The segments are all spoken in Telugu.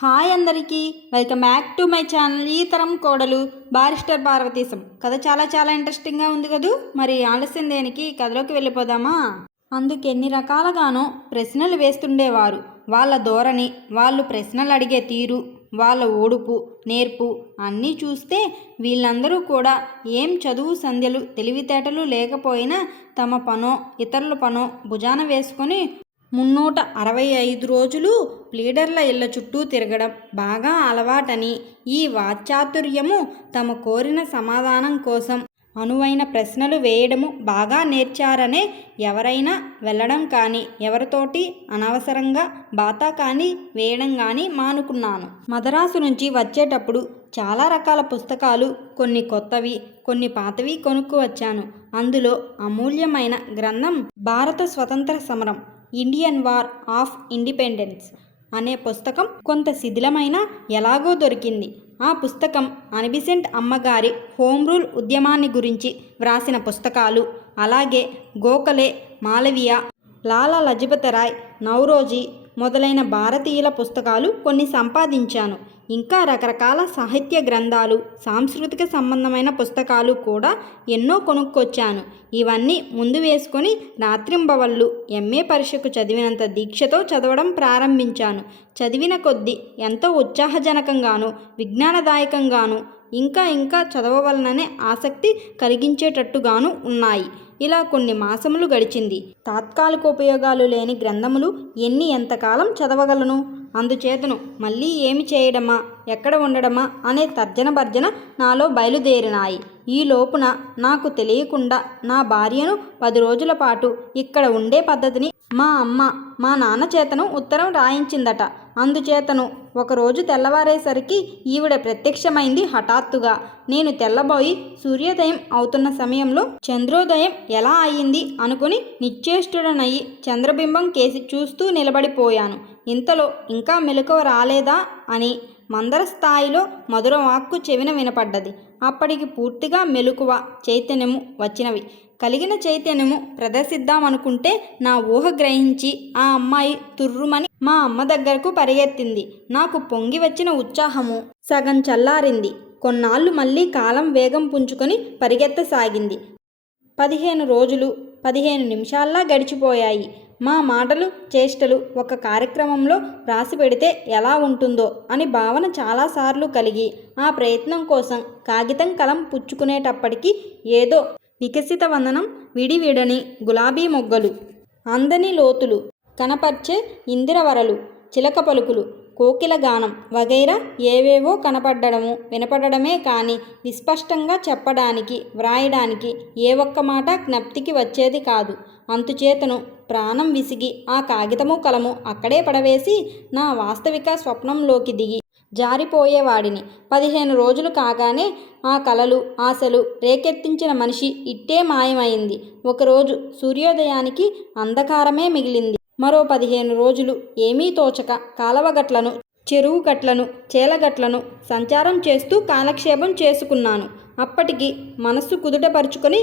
హాయ్ అందరికీ. Welcome back to my channel ఈ తరం కోడలు బారిస్టర్ పార్వతీశం. కథ చాలా చాలా ఇంట్రెస్టింగ్గా ఉంది కదూ? మరి ఆలస్యం దేనికి? కథలోకి వెళ్ళిపోదామా? అందుకు ఎన్ని రకాలుగానో ప్రశ్నలు వేస్తుండేవారు. వాళ్ళ ధోరణి వాళ్ళు ప్రశ్నలు అడిగే తీరు వాళ్ళ ఓడుపు నేర్పు అన్నీ చూస్తే వీళ్ళందరూ కూడా ఏం చదువు సంధ్యలు తెలివితేటలు లేకపోయినా తమ పనో ఇతరుల పనో భుజాన వేసుకొని మున్నూట అరవై ఐదు రోజులు ప్లీడర్ల ఇళ్ళ చుట్టూ తిరగడం బాగా అలవాటని ఈ వాచాతుర్యము తమ కోరిన సమాధానం కోసం అనువైన ప్రశ్నలు వేయడము బాగా నేర్చారనే ఎవరైనా వెళ్ళడం కానీ ఎవరితోటి అనవసరంగా బాతా కానీ వేయడం కానీ మానుకున్నాను. మదరాసు నుంచి వచ్చేటప్పుడు చాలా రకాల పుస్తకాలు కొన్ని కొత్తవి కొన్ని పాతవి కొనుక్కు వచ్చాను. అందులో అమూల్యమైన గ్రంథం భారత స్వతంత్ర సమరం ఇండియన్ వార్ ఆఫ్ ఇండిపెండెన్స్ అనే పుస్తకం కొంత శిథిలమైన ఎలాగో దొరికింది. ఆ పుస్తకం అనిబిసెంట్ అమ్మగారి హోమ్ రూల్ ఉద్యమాన్ని గురించి వ్రాసిన పుస్తకాలు. అలాగే గోఖలే మాలవీయ లాలా లజపతరాయ్ నౌరోజీ మొదలైన భారతీయుల పుస్తకాలు కొన్ని సంపాదించాను. ఇంకా రకరకాల సాహిత్య గ్రంథాలు సాంస్కృతిక సంబంధమైన పుస్తకాలు కూడా ఎన్నో కొనుక్కొచ్చాను. ఇవన్నీ ముందు వేసుకొని రాత్రింబవళ్ళు ఎంఏ పరీక్షకు చదివినంత దీక్షతో చదవడం ప్రారంభించాను. చదివిన కొద్దీ ఎంతో ఉత్సాహజనకంగాను విజ్ఞానదాయకంగాను ఇంకా ఇంకా చదవవలననే ఆసక్తి కలిగించేటట్టుగాను ఉన్నాయి. ఇలా కొన్ని మాసములు గడిచింది. తాత్కాలిక ఉపయోగాలు లేని గ్రంథములు ఎన్ని ఎంతకాలం చదవగలను? అందుచేతను మళ్ళీ ఏమి చేయడమా? ఎక్కడ ఉండడమా? అనే తర్జన భర్జన నాలో బయలుదేరినాయి. ఈ లోపున నాకు తెలియకుండా నా భార్యను పది రోజుల పాటు ఇక్కడ ఉండే పద్ధతిని మా అమ్మ మా నాన్న చేతను ఉత్తరం రాయించిందట. అందుచేతను ఒకరోజు తెల్లవారేసరికి ఈవిడ ప్రత్యక్షమైంది హఠాత్తుగా. నేను తెల్లబోయి సూర్యోదయం అవుతున్న సమయంలో చంద్రోదయం ఎలా అయ్యింది అనుకుని నిశ్చేష్టుడనయ్యి చంద్రబింబం కేసి చూస్తూ నిలబడిపోయాను. ఇంతలో ఇంకా మెలకువ రాలేదా అని మందర స్థాయిలో మధుర వాక్కు చెవిన వినపడ్డది. అప్పటికి పూర్తిగా మెలకువ చైతన్యము వచ్చినవి. కలిగిన చైతన్యము ప్రదర్శిద్దామనుకుంటే నా ఊహ గ్రహించి ఆ అమ్మాయి తుర్రుమని మా అమ్మ దగ్గరకు పరిగెత్తింది. నాకు పొంగి వచ్చిన ఉత్సాహము సగం చల్లారింది. కొన్నాళ్ళు మళ్ళీ కాలం వేగం పుంజుకొని పరిగెత్తసాగింది. పదిహేను రోజులు పదిహేను నిమిషాల్లా గడిచిపోయాయి. మా మాటలు చేష్టలు ఒక కార్యక్రమంలో రాసి పెడితే ఎలా ఉంటుందో అని భావన చాలాసార్లు కలిగి ఆ ప్రయత్నం కోసం కాగితం కలం పుచ్చుకునేటప్పటికీ ఏదో వికసిత వందనం విడివిడని గులాబీ మొగ్గలు అందని లోతులు కనపర్చే ఇందిరవరలు చిలక పలుకులు కోకిల గానం వగైరా ఏవేవో కనపడడము వినపడడమే కానీ విస్పష్టంగా చెప్పడానికి వ్రాయడానికి ఏ ఒక్క మాట జ్ఞప్తికి వచ్చేది కాదు. అంతుచేతను ప్రాణం విసిగి ఆ కాగితము కలము అక్కడే పడవేసి నా వాస్తవిక స్వప్నంలోకి దిగి జారిపోయేవాడిని. పదిహేను రోజులు కాగానే ఆ కలలు ఆశలు రేకెత్తించిన మనిషి ఇట్టే మాయమైంది. ఒకరోజు సూర్యోదయానికి అంధకారమే మిగిలింది. మరో పదిహేను రోజులు ఏమీ తోచక కాలవగట్లను చెరువు గట్లను చేలగట్లను సంచారం చేస్తూ కాలక్షేపం చేసుకున్నాను. అప్పటికి మనస్సు కుదుటపరుచుకొని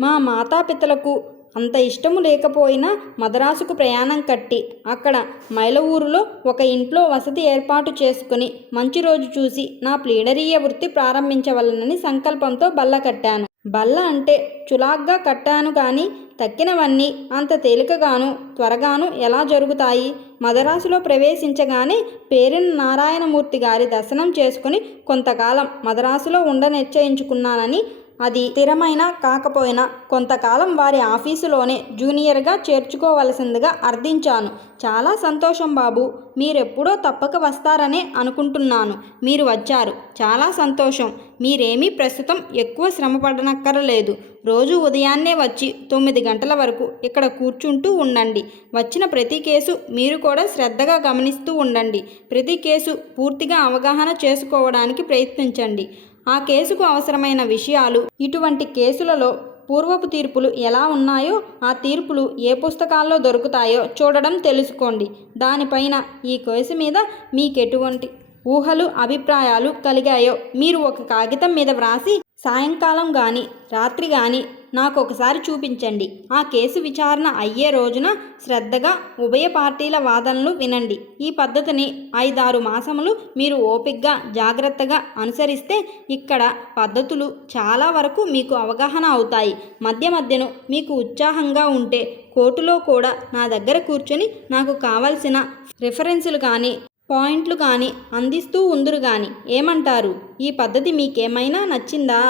మా మాతాపితలకు అంత ఇష్టము లేకపోయినా మదరాసుకు ప్రయాణం కట్టి అక్కడ మైలవూరులో ఒక ఇంట్లో వసతి ఏర్పాటు చేసుకుని మంచి రోజు చూసి నా ప్లీడరీయ వృత్తి ప్రారంభించవలనని సంకల్పంతో బల్ల కట్టాను. బల్ల అంటే చులాగ్గా కట్టాను కానీ తక్కినవన్నీ అంత తేలికగాను త్వరగాను ఎలా జరుగుతాయి? మదరాసులో ప్రవేశించగానే పేరిన నారాయణమూర్తి గారి దర్శనం చేసుకుని కొంతకాలం మదరాసులో ఉండ నిశ్చయించుకున్నానని అది స్థిరమైన కాకపోయినా కొంతకాలం వారి ఆఫీసులోనే జూనియర్గా చేర్చుకోవలసిందిగా అర్థించాను. చాలా సంతోషం బాబు! మీరెప్పుడో తప్పక వస్తారనే అనుకుంటున్నాను. మీరు వచ్చారు. చాలా సంతోషం. మీరేమీ ప్రస్తుతం ఎక్కువ శ్రమ పడనక్కరలేదు రోజు ఉదయాన్నే వచ్చి తొమ్మిది గంటల వరకు ఇక్కడ కూర్చుంటూ ఉండండి. వచ్చిన ప్రతి కేసు మీరు కూడా శ్రద్ధగా గమనిస్తూ ఉండండి. ప్రతి కేసు పూర్తిగా అవగాహన చేసుకోవడానికి ప్రయత్నించండి. ఆ కేసుకు అవసరమైన విషయాలు ఇటువంటి కేసులలో పూర్వపు తీర్పులు ఎలా ఉన్నాయో ఆ తీర్పులు ఏ పుస్తకాల్లో దొరుకుతాయో చూడడం తెలుసుకోండి. దానిపైన ఈ కేసు మీద మీకెటువంటి ఊహలు అభిప్రాయాలు కలిగాయో మీరు ఒక కాగితం మీద వ్రాసి సాయంకాలం కానీ రాత్రి కానీ నాకు ఒకసారి చూపించండి. ఆ కేసు విచారణ అయ్యే రోజున శ్రద్ధగా ఉభయ పార్టీల వాదనలు వినండి. ఈ పద్ధతిని ఐదారు మాసములు మీరు ఓపిగ్గా జాగ్రత్తగా అనుసరిస్తే ఇక్కడ పద్ధతులు చాలా వరకు మీకు అవగాహన అవుతాయి. మధ్య మధ్యను మీకు ఉత్సాహంగా ఉంటే కోర్టులో కూడా నా దగ్గర కూర్చొని నాకు కావలసిన రిఫరెన్సులు కానీ పాయింట్లు కానీ అందిస్తూ ఉందురు కానీ ఏమంటారు? ఈ పద్ధతి మీకేమైనా నచ్చిందా?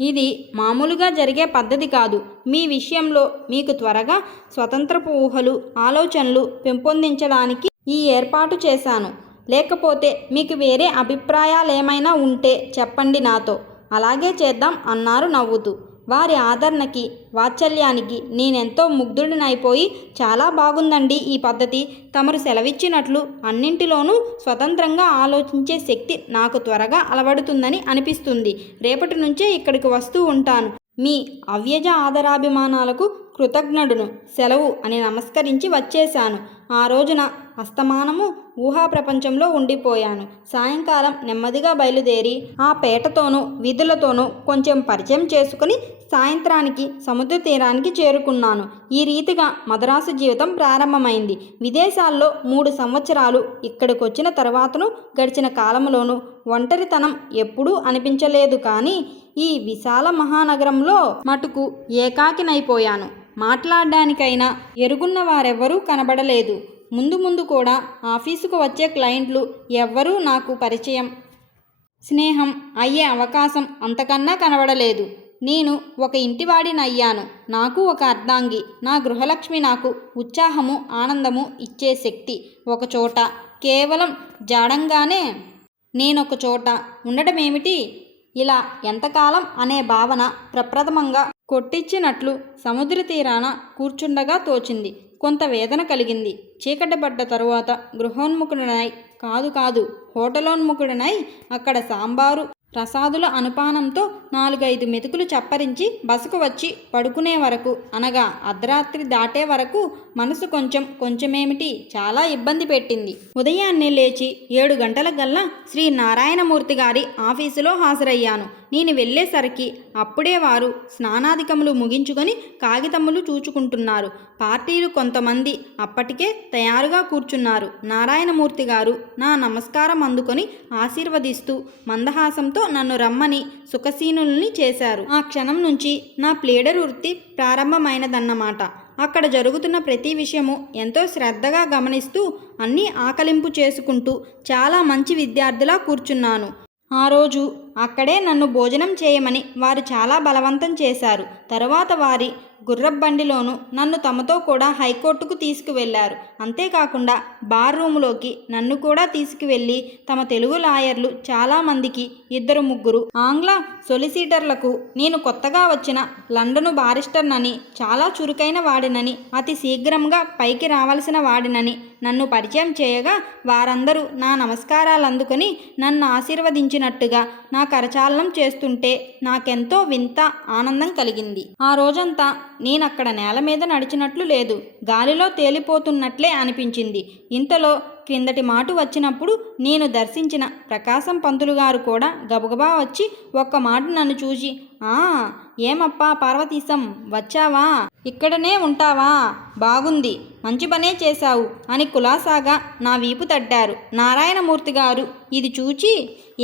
ఇది మామూలుగా జరిగే పద్ధతి కాదు. మీ విషయంలో మీకు త్వరగా స్వతంత్రపు ఊహలు ఆలోచనలు పెంపొందించడానికి ఈ ఏర్పాటు చేశాను. లేకపోతే మీకు వేరే అభిప్రాయాలు ఏమైనా ఉంటే చెప్పండి నాతో. అలాగే చేద్దాం అన్నారు నవ్వుతూ. వారి ఆదరణకి వాత్సల్యానికి నేనెంతో ముగ్ధుడినైపోయి చాలా బాగుందండి ఈ పద్ధతి. తమరు సెలవిచ్చినట్లు అన్నింటిలోనూ స్వతంత్రంగా ఆలోచించే శక్తి నాకు త్వరగా అలవడుతుందని అనిపిస్తుంది. రేపటి నుంచే ఇక్కడికి వస్తూ ఉంటాను. మీ అవ్యజ ఆదరాభిమానాలకు కృతజ్ఞుడును. సెలవు అని నమస్కరించి వచ్చేశాను. ఆ రోజున అస్తమానము ఊహా ప్రపంచంలో ఉండిపోయాను. సాయంకాలం నెమ్మదిగా బయలుదేరి ఆ పేటతోనూ వీధులతోనూ కొంచెం పరిచయం చేసుకుని సాయంత్రానికి సముద్ర తీరానికి చేరుకున్నాను. ఈ రీతిగా మద్రాసు జీవితం ప్రారంభమైంది. విదేశాల్లో మూడు సంవత్సరాలు ఇక్కడికి వచ్చిన తర్వాతను గడిచిన కాలంలోనూ ఒంటరితనం ఎప్పుడూ అనిపించలేదు కానీ ఈ విశాల మహానగరంలో మటుకు ఏకాకినైపోయాను. మాట్లాడడానికైనా ఎరుగున్న వారెవ్వరూ కనబడలేదు. ముందు ముందు కూడా ఆఫీసుకు వచ్చే క్లయింట్లు ఎవ్వరూ నాకు పరిచయం. స్నేహం అయ్యే అవకాశం అంతకన్నా కనబడలేదు. నేను ఒక ఇంటివాడినయ్యాను. నాకు ఒక అర్ధాంగి నా గృహలక్ష్మి నాకు ఉత్సాహము ఆనందము ఇచ్చే శక్తి ఒకచోట కేవలం జాడంగానే నేనొక చోట. ఉండడమేమిటి ఇలా ఎంతకాలం అనే భావన ప్రప్రథమంగా కొట్టించినట్లు సముద్ర తీరాన కూర్చుండగా తోచింది. కొంత వేదన కలిగింది. చీకటి పడ్డ తరువాత గృహోన్ముఖుడనై కాదు కాదు హోటలోన్ముఖుడనై అక్కడ సాంబారు ప్రసాదుల అనుపానంతో నాలుగైదు మెతుకులు చప్పరించి బసకు వచ్చి పడుకునే వరకు అనగా అర్ధరాత్రి దాటే వరకు మనసు కొంచెం కొంచెమేమిటి చాలా ఇబ్బంది పెట్టింది. ఉదయాన్నే లేచి ఏడు గంటల గల్లా శ్రీ నారాయణమూర్తి గారి ఆఫీసులో హాజరయ్యాను. నేను వెళ్ళేసరికి అప్పుడే వారు స్నానాధికములు ముగించుకొని కాగితములు చూచుకుంటున్నారు. పార్టీలు కొంతమంది అప్పటికే తయారుగా కూర్చున్నారు. నారాయణమూర్తి గారు నా నమస్కారం అందుకొని ఆశీర్వదిస్తూ మందహాసంతో నన్ను రమ్మని సుఖసీనుల్ని చేశారు. ఆ క్షణం నుంచి నా ప్లేడర్ వృత్తి ప్రారంభమైనదన్నమాట. అక్కడ జరుగుతున్న ప్రతి విషయము ఎంతో శ్రద్ధగా గమనిస్తూ అన్నీ ఆకలింపు చేసుకుంటూ చాలా మంచి విద్యార్థిలా కూర్చున్నాను. ఆ రోజు అక్కడే నన్ను భోజనం చేయమని వారు చాలా బలవంతం చేశారు. తరువాత వారి గుర్రబండిలోనూ నన్ను తమతో కూడా హైకోర్టుకు తీసుకువెళ్ళారు. అంతేకాకుండా బార్ రూములోకి నన్ను కూడా తీసుకువెళ్ళి తమ తెలుగు లాయర్లు చాలామందికి ఇద్దరు ముగ్గురు ఆంగ్ల సొలిసిటర్లకు నేను కొత్తగా వచ్చిన లండను బారిస్టర్నని చాలా చురుకైన వాడినని అతి శీఘ్రంగా పైకి రావాల్సిన వాడినని నన్ను పరిచయం చేయగా వారందరూ నా నమస్కారాలు అందుకొని నన్ను ఆశీర్వదించినట్టుగా నా కరచాలనం చేస్తుంటే నాకెంతో వింత ఆనందం కలిగింది. ఆ రోజంతా నేనక్కడ నేల మీద నడిచినట్లు లేదు. గాలిలో తేలిపోతున్నట్లే అనిపించింది. ఇంతలో క్రిందటి మాటు వచ్చినప్పుడు నేను దర్శించిన ప్రకాశం పంతులు గారు కూడా గబగబా వచ్చి ఒక్క మాట నన్ను చూసి ఆ ఏమప్పా పార్వతీశం వచ్చావా? ఇక్కడనే ఉంటావా? బాగుంది మంచి పనే చేశావు అని కులాసాగా నా వీపు తట్టారు. నారాయణమూర్తి గారు ఇది చూచి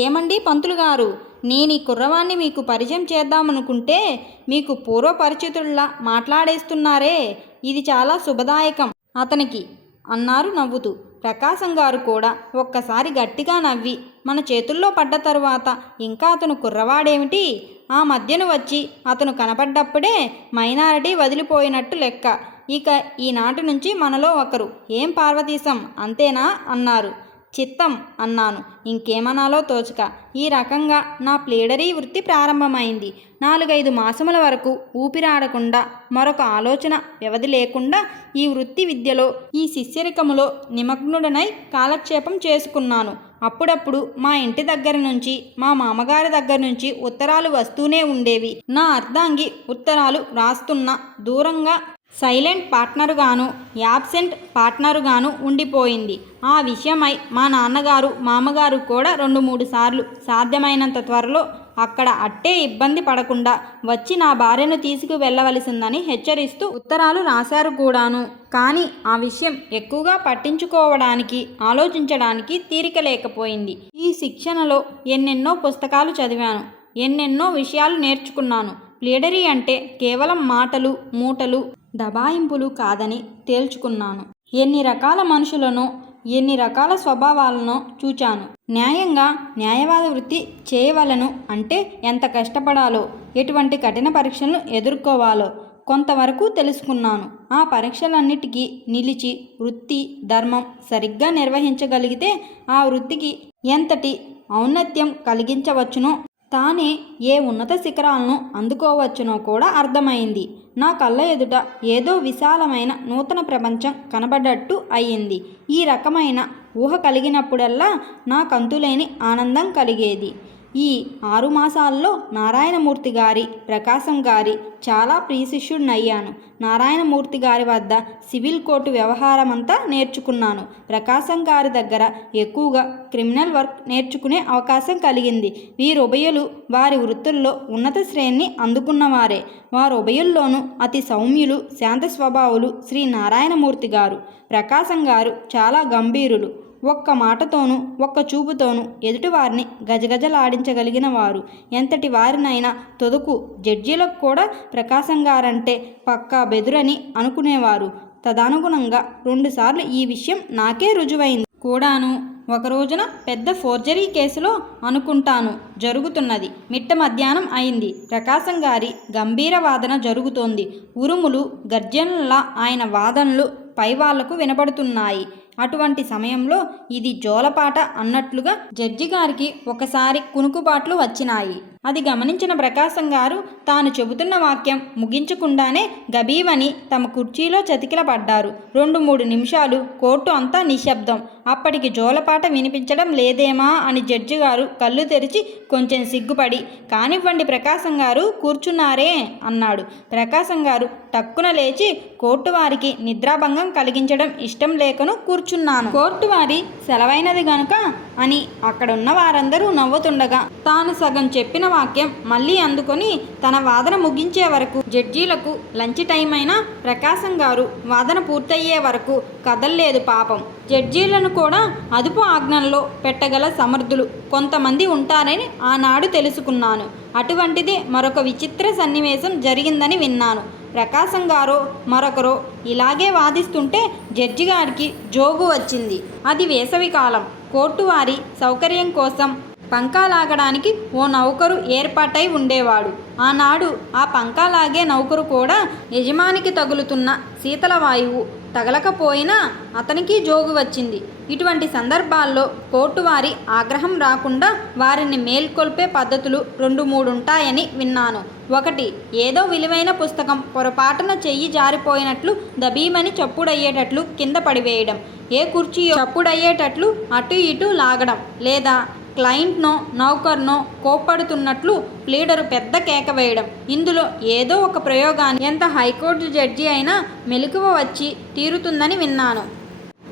ఏమండి పంతులు గారు నేను ఈ కుర్రవాణ్ణి మీకు పరిచయం చేద్దామనుకుంటే మీకు పూర్వపరిచితుల్లా మాట్లాడేస్తున్నారే ఇది చాలా శుభదాయకం అతనికి అన్నారు నవ్వుతూ. ప్రకాశం గారు కూడా ఒక్కసారి గట్టిగా నవ్వి మన చేతుల్లో పడ్డ తరువాత ఇంకా అతను కుర్రవాడేమిటి? ఆ మధ్యను వచ్చి అతను కనపడ్డప్పుడే మైనారిటీ వదిలిపోయినట్టు లెక్క. ఇక ఈనాటి నుంచి మనలో ఒకరు ఏం పార్వతీశం? అంతేనా? అన్నారు. చిత్తం అన్నాను. ఇంకేమనాలో తోచక. ఈ రకంగా నా ప్లేడరీ వృత్తి ప్రారంభమైంది. నాలుగైదు మాసముల వరకు ఊపిరాడకుండా మరొక ఆలోచన వ్యవధి లేకుండా ఈ వృత్తి విద్యలో ఈ శిష్యరికములో నిమగ్నుడనై కాలక్షేపం చేసుకున్నాను. అప్పుడప్పుడు మా ఇంటి దగ్గర నుంచి మా మామగారి దగ్గర నుంచి ఉత్తరాలు వస్తూనే ఉండేవి. నా అర్ధాంగి ఉత్తరాలు రాస్తున్న దూరంగా సైలెంట్ పార్ట్నరుగాను యాబ్సెంట్ పార్ట్నరుగాను ఉండిపోయింది. ఆ విషయమై మా నాన్నగారు మామగారు కూడా రెండు మూడు సార్లు సాధ్యమైనంత త్వరలో అక్కడ అట్టే ఇబ్బంది పడకుండా వచ్చి నా భార్యను తీసుకు వెళ్ళవలసిందని హెచ్చరిస్తూ ఉత్తరాలు రాశారు కూడాను. కానీ ఆ విషయం ఎక్కువగా పట్టించుకోవడానికి ఆలోచించడానికి తీరిక లేకపోయింది. ఈ శిక్షణలో ఎన్నెన్నో పుస్తకాలు చదివాను ఎన్నెన్నో విషయాలు నేర్చుకున్నాను. లీడరీ అంటే కేవలం మాటలు మూటలు దబాయింపులు కాదని తేల్చుకున్నాను. ఎన్ని రకాల మనుషులను ఎన్ని రకాల స్వభావాలను చూచాను. న్యాయంగా న్యాయవాద వృత్తి చేయవలను అంటే ఎంత కష్టపడాలో ఎటువంటి కఠిన పరీక్షలను ఎదుర్కోవాలో కొంతవరకు తెలుసుకున్నాను. ఆ పరీక్షలన్నిటికీ నిలిచి వృత్తి ధర్మం సరిగ్గా నిర్వహించగలిగితే ఆ వృత్తికి ఎంతటి ఔన్నత్యం కలిగించవచ్చునో తానే ఏ ఉన్నత శిఖరాలను అందుకోవచ్చునో కూడా అర్థమైంది. నా కళ్ళ ఎదుట ఏదో విశాలమైన నూతన ప్రపంచం కనబడ్డట్టు అయ్యింది. ఈ రకమైన ఊహ కలిగినప్పుడల్లా నా కంతులేని ఆనందం కలిగేది. ఈ ఆరు మాసాల్లో నారాయణమూర్తి గారి ప్రకాశం గారి చాలా ప్రియశిష్యుడినయ్యాను నారాయణమూర్తి గారి వద్ద సివిల్ కోర్టు వ్యవహారమంతా నేర్చుకున్నాను. ప్రకాశం గారి దగ్గర ఎక్కువగా క్రిమినల్ వర్క్ నేర్చుకునే అవకాశం కలిగింది. వీరుభయులు వారి వృత్తుల్లో ఉన్నత శ్రేణిని అందుకున్నవారే. వారుభయుల్లోనూ అతి సౌమ్యులు శాంత స్వభావులు శ్రీ నారాయణమూర్తి గారు. ప్రకాశం గారు చాలా గంభీరులు. ఒక్క మాటతోనూ ఒక్క చూపుతోనూ ఎదుటివారిని గజగజలాడించగలిగిన వారు. ఎంతటి వారినైనా తొదుకు జడ్జీలకు కూడా ప్రకాశం గారంటే పక్కా బెదురని అనుకునేవారు. తదనుగుణంగా రెండుసార్లు ఈ విషయం నాకే రుజువైంది. కూడాను ఒక రోజున పెద్ద ఫోర్జరీ కేసులో అనుకుంటాను. జరుగుతున్నది. మిట్ట మధ్యాహ్నం అయింది. ప్రకాశం గారి గంభీర వాదన జరుగుతోంది. ఉరుములు గర్జనలా ఆయన వాదనలు పైవాళ్ళకు వినబడుతున్నాయి. అటువంటి సమయంలో ఇది జోలపాట అన్నట్లుగా జడ్జి గారికి ఒకసారి కునుకుబాట్లు వచ్చినాయి. అది గమనించిన ప్రకాశం గారు తాను చెబుతున్న వాక్యం ముగించకుండానే గబీవని తమ కుర్చీలో చతికిల పడ్డారు రెండు మూడు నిమిషాలు కోర్టు అంతా నిశ్శబ్దం. అప్పటికి జోలపాట వినిపించడం లేదేమా అని జడ్జి గారు కళ్ళు తెరిచి కొంచెం సిగ్గుపడి కానివ్వండి ప్రకాశం గారు కూర్చున్నారే అన్నాడు. ప్రకాశం గారు టక్కున లేచి కోర్టు వారికి నిద్రాభంగం కలిగించడం ఇష్టం లేకను కూర్చున్నాను. కోర్టు వారి సెలవైనది గనుక అని అక్కడున్న వారందరూ నవ్వుతుండగా తాను సగం చెప్పిన వాక్యం మళ్ళీ అందుకొని తన వాదన ముగించే వరకు జడ్జీలకు లంచ్ టైం అయినా ప్రకాశం గారు వాదన పూర్తయ్యే వరకు కదల్లేదు పాపం. జడ్జీలను కూడా అదుపు ఆజ్ఞల్లో పెట్టగల సమర్థులు కొంతమంది ఉంటారని ఆనాడు తెలుసుకున్నాను. అటువంటిది మరొక విచిత్ర సన్నివేశం జరిగిందని విన్నాను. ప్రకాశం గారో మరొకరో ఇలాగే వాదిస్తుంటే జడ్జి గారికి జోగు వచ్చింది. అది వేసవికాలం. కోర్టు వారి సౌకర్యం కోసం పంకా లాగడానికి ఓ నౌకరు ఏర్పాటై ఉండేవాడు. ఆనాడు ఆ పంకా లాగే నౌకరు కూడా యజమానికి తగులుతున్న శీతల వాయువు తగలకపోయినా అతనికి జోగు వచ్చింది. ఇటువంటి సందర్భాల్లో కోర్టు వారి ఆగ్రహం రాకుండా వారిని మేల్కొల్పే పద్ధతులు రెండు మూడుంటాయని విన్నాను. ఒకటి ఏదో విలువైన పుస్తకం పొరపాటున చెయ్యి జారిపోయినట్లు దబీమని చప్పుడయ్యేటట్లు కింద పడివేయడం. ఏ కుర్చీ చప్పుడయ్యేటట్లు అటు ఇటు లాగడం లేదా క్లయింట్నో నౌకర్నో కోప్పడుతున్నట్లు ప్లీడరు పెద్ద కేక వేయడం. ఇందులో ఏదో ఒక ప్రయోగాన్ని ఎంత హైకోర్టు జడ్జి అయినా మెలకువ వచ్చి తీరుతుందని విన్నాను.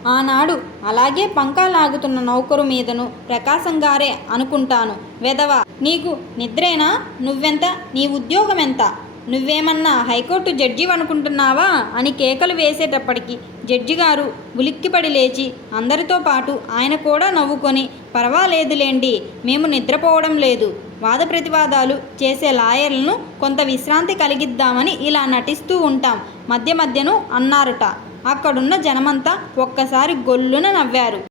ఆనాడు అలాగే పంకా లాగుతున్న నౌకరు మీదను ప్రకాశం గారే అనుకుంటాను. వెదవ నీకు నిద్రేనా? నువ్వెంత? నీ ఉద్యోగం ఎంత నువ్వేమన్నా హైకోర్టు జడ్జి అనుకుంటున్నావా అని కేకలు వేసేటప్పటికి జడ్జి గారు ఉలిక్కిపడి లేచి అందరితో పాటు ఆయన కూడా నవ్వుకొని పర్వాలేదులేండి మేము నిద్రపోవడం లేదు. వాద ప్రతివాదాలు చేసే లాయర్లను కొంత విశ్రాంతి కలిగిద్దామని ఇలా నటిస్తూ ఉంటాం. మధ్య మధ్యను అన్నారట. అక్కడున్న జనమంతా ఒక్కసారి గొల్లున నవ్వారు.